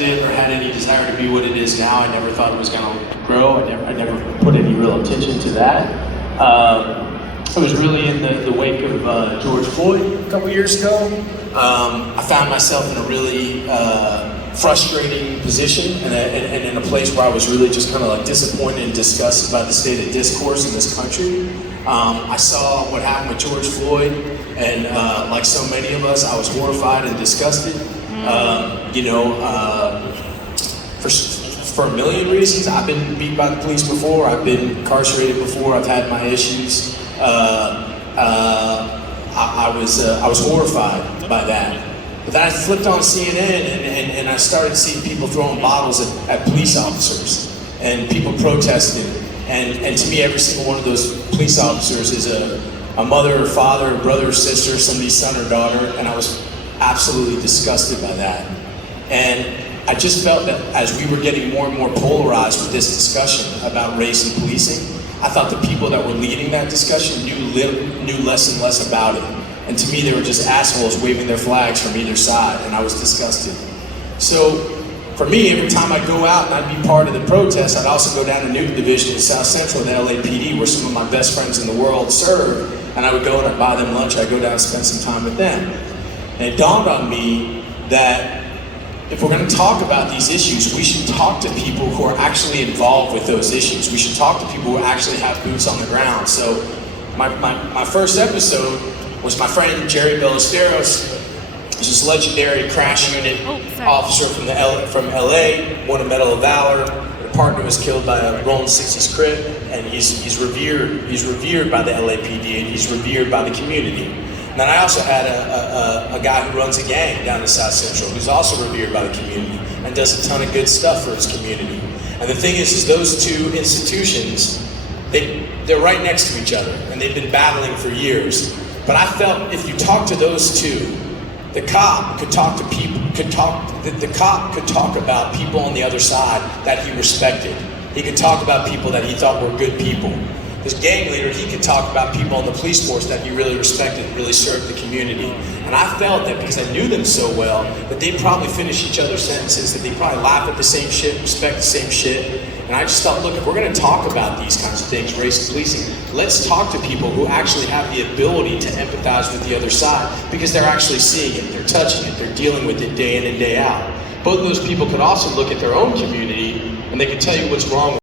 expected or had any desire to be what it is now. I never thought it was going to grow. I never put any real attention to that. It was really in the wake of George Floyd a couple years ago. I found myself in a really frustrating position and in a place where I was really just kind of like disappointed and disgusted by the state of discourse in this country. I saw what happened with George Floyd, and like so many of us, I was horrified and disgusted. For a million reasons. I've been beat by the police before, I've been incarcerated before, I've had my issues. I was horrified by that. But then I flipped on CNN and I started seeing people throwing bottles at police officers and people protesting. And to me, every single one of those police officers is a mother or father, brother or sister, somebody's son or daughter, and I was absolutely disgusted by that. And I just felt that as we were getting more and more polarized with this discussion about race and policing, I thought the people that were leading that discussion knew less and less about it. And to me, they were just assholes waving their flags from either side, and I was disgusted. So for me, every time I'd go out and I'd be part of the protest, I'd also go down to Newton Division in South Central in the LAPD, where some of my best friends in the world serve, and I would go and I'd buy them lunch, I'd go down and spend some time with them. And it dawned on me that if we're going to talk about these issues, we should talk to people who are actually involved with those issues. We should talk to people who actually have boots on the ground. So my first episode was my friend Jerry Ballesteros, who's this legendary crash unit officer from LA, won a Medal of Valor. A partner was killed by a rolling 60s Crip, and he's revered by the LAPD, and he's revered by the community. And then I also had a guy who runs a gang down in South Central, who's also revered by the community and does a ton of good stuff for his community. And the thing is those two institutions, they're right next to each other, and they've been battling for years. But I felt if you talk to those two, the cop could talk to people, the cop could talk about people on the other side that he respected. He could talk about people that he thought were good people. This gang leader, he could talk about people on the police force that he really respected and really served the community. And I felt that because I knew them so well, that they'd probably finish each other's sentences, that they'd probably laugh at the same shit, respect the same shit. And I just thought, look, if we're going to talk about these kinds of things, race and policing, let's talk to people who actually have the ability to empathize with the other side, because they're actually seeing it, they're touching it, they're dealing with it day in and day out. Both of those people could also look at their own community and they could tell you what's wrong with